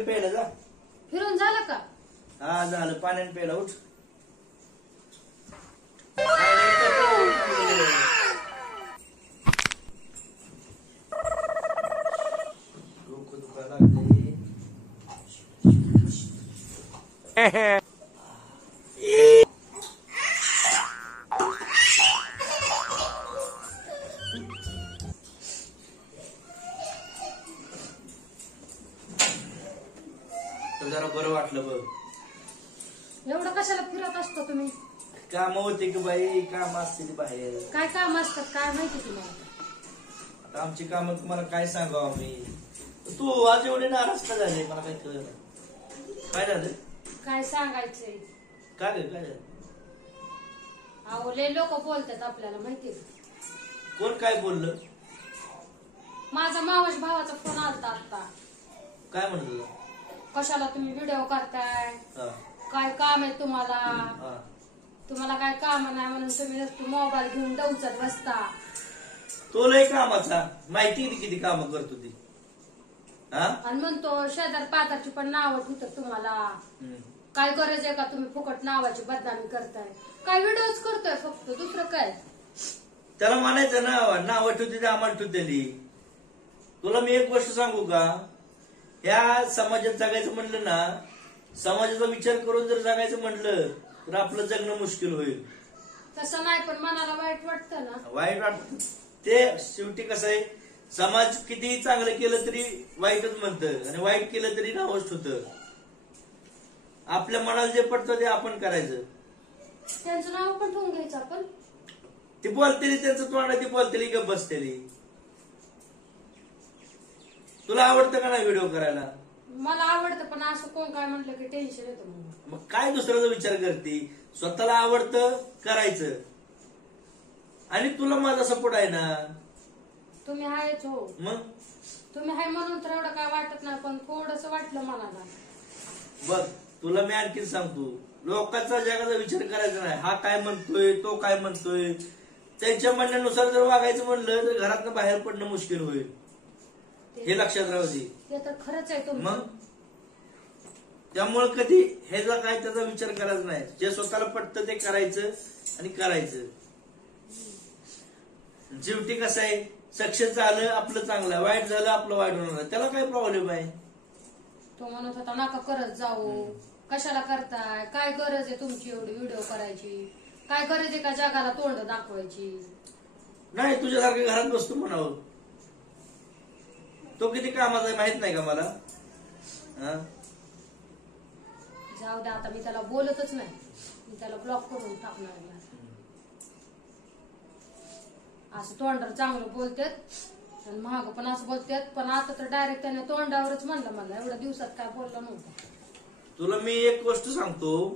की प्यायला जा. फिरून झालं का? हा झालं, पाण्याने प्यायला उठ. डोकं दुखायला लागले. जरा बरं वाटलं बघ. एवढं कशाला फिरत असतो तुम्ही? काम होते की बाई, काम असते बाहेर. काय काम असतात काय माहिती तुम्हाला? आता आमची कामं तुम्हाला काय सांगावं आम्ही. तू आज एवढे नाराज का झाले मला काय कळलं. काय झालं? काय सांगायचंय? काय ग काय झालं? अहो लय लोक बोलतात आपल्याला माहितीये का? कोण काय बोललं? माझा मावस भावाचा फोन आलता आता. काय म्हणलं? कशाला तुम्ही व्हिडिओ करताय? हा काय काम आहे तुम्हाला? हा. तुम्हाला काय काम नाही म्हणून तुम्ही नुसतं मोबाईल घेऊन डवचत बसता. तो लय कामाचा, माहिती किती कामं करतो ती. हा आणि म्हणतो शेजार पातारची पण नाव ठेवतात तुम्हाला. काय गरज आहे का तुम्ही फुकट नावाची बदनामी करताय? काय व्हिडिओच करतोय फक्त, दुसरं काय? त्याला म्हणायचं ना, नाव ठेवते आम्हाला ठेवतेली. तुला मी एक गोष्ट सांगू का, ह्या समाजात जगायचं म्हणलं ना, समाजाचा विचार करून जर जगायचं म्हणलं तर आपलं जगणं मुश्किल होईल. तसं नाही, पण मनाला वाईट वाटतं ना. वाईट वाटत ते शेवटी कसं आहे, समाज किती चांगलं केलं तरी वाईटच म्हणतं आणि वाईट केलं तरी नावच होतं. आपल्या मनाला जे पडतं ते आपण करायचं. त्यांचं नाव पण ठेवून घ्यायचं आपण. ते बोलतेली त्यांचं तोंड, ते बोलतेली गप बसतेली. तुला आवडतं का नाही व्हिडिओ करायला? मला आवडतं, पण असं कोण काय म्हटलं की टेन्शन येतं मला. मग काय दुसऱ्याचा विचार करते? स्वतःला आवडतं करायचं. आणि तुला माझा सपोर्ट आहे ना. तुम्ही आहेच हो. मग तुम्ही आहे म्हणून तर एवढं काय वाटत नाही, पण थोडस वाटलं मनाला. बघ तुला मी आणखीन सांगतो, लोकांचा जगाचा विचार करायचा नाही. हा काय म्हणतोय, तो काय म्हणतोय, त्यांच्या म्हणण्यानुसार जर वागायचं म्हणलं तर घरातनं बाहेर पडणं मुश्किल होईल. हे लक्षात राहू दे. ते तर खरंच आहे तुमचं. मग त्यामुळे कधी ह्याचा काय त्याचा विचार करायचा नाही. जे स्वतःला पटतं ते करायचं आणि करायचं. शेवटी कसं आहे, सक्सेस झालं आपलं चांगलं, वाईट झालं आपलं वाईट होणार, त्याला काय प्रॉब्लेम आहे? तो म्हणत होता नका करत जाऊ, कशाला करताय, काय गरज आहे तुमची एवढी व्हिडिओ करायची, काय गरज आहे का जगाला तोंड दाखवायची? नाही, तुझ्यासारखं घरात बसतो म्हणावं. तो किती कामाचा आहे माहित नाही का मला? जाऊ द्या, आता मी त्याला बोलतच नाही, मी त्याला ब्लॉक करून टाकणार. असं तोंडावर चांगलं बोलतात आणि महाग पण असं बोलतात, पण आता तर डायरेक्ट त्याने तोंडावरच म्हणलं मला. एवढ्या दिवसात काय बोललं नव्हतं. तुला मी एक गोष्ट सांगतो,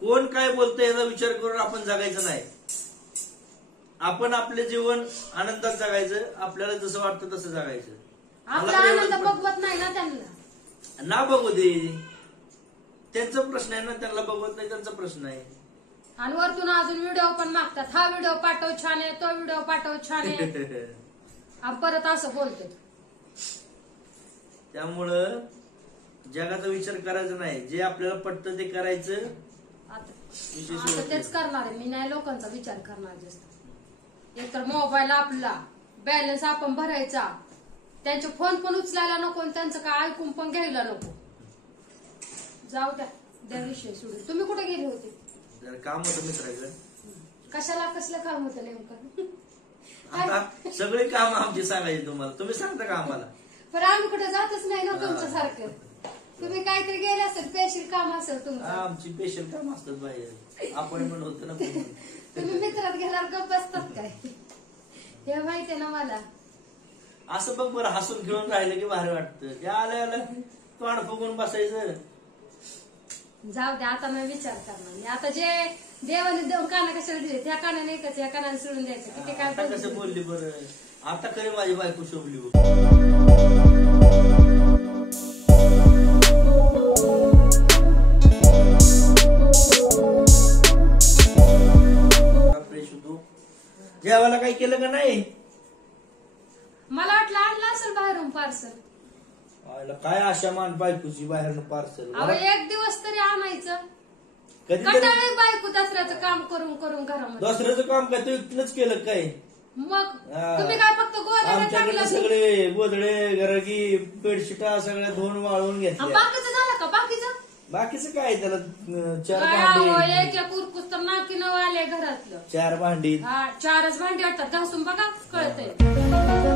कोण काय बोलतंय याचा विचार करून आपण जगायचं नाही. आपण आपले जीवन आनंदात जगायचं, आपल्याला जसं वाटतं तसं जगायचं. आपला आनंद बघवत नाही ना त्यांना. ना बघू दे, त्यांचा प्रश्न आहे ना, त्यांना बघवत नाही त्यांचा प्रश्न आहे. आणि वरतून अजून व्हिडिओ पण मागतात, हा व्हिडिओ पाठव छान आहे, तो व्हिडिओ पाठव छान आहे. परत असं बोलतो. त्यामुळं जगाचा विचार करायचा नाही, जे आपल्याला पटतं ते करायचं. आता तेच करणार आहे मी, नाही लोकांचा विचार करणार जास्त. एकतर मोबाईल आपला, बॅलन्स आपण भरायचा, त्यांचे फोन पण उचलायला नको, त्यांचं काय ऐकून पण घ्यायला नको. जाऊ द्या, त्या विषय सोडून. तुम्ही कुठे गेले होते? जर काम होतं मित्राकडे. कशाला, कसलं काम होतं नेमकं? आता सगळे काम आमची सांगायचे तुम्हाला, तुम्ही सांगता का आम्हाला? पण आम्ही कुठे जातच नाही ना तुमच्या सारखं. तुम्ही काहीतरी गेले असेल, स्पेशल काम असेल तुमचं. आमची स्पेशल काम असतात बाहेर, अपॉइंटमेंट होतं ना. तुम्ही मित्रात गेल्यावर गप्प बसतात काय? हे माहितीये ना मला. असं बघ बरं, हसून घेऊन राहिलं की भारी वाटतं. त्या आल्या आल्या तोंड फुगून बसायचं. जाऊ द्या, आता मी विचार करणार. मी आता जे देवाने देऊन काना कशाला दिले, त्या कानाने एकच, या कानाने सोडून द्यायचं. किती काय कसं बोलली बरं. आता खरी माझी बायको शोभली. फ्रेश होतो. जेवायला काही केलं का नाही? मला वाटलं आणलं असेल बाहेरून पार्सल. आयला काय आशा मान बायकोची बाहेरनं पार्सल अहो एक दिवस तरी आणायचं. कधी कंटाळे बायको दसऱ्याचं काम करून करून घरामध्ये. दसऱ्याचं काम काय तू एकटीनच केलं काय? मग हा. तुम्ही काय फक्त गोदड्या आमच्याकडे टाकल्या सगळे गोदडे घरगी बेडशिटा सगळ्या धुवून वाळवून घेतल्या. बाकीचं झालं का बाकीचं? बाकीचं काय त्याला 4 अहो, भांडी एक एक उरकूस तर नाकी नऊ आले घरातलं. 4 भांडी 4च भांडी वाटतात घासून बघा कळतंय.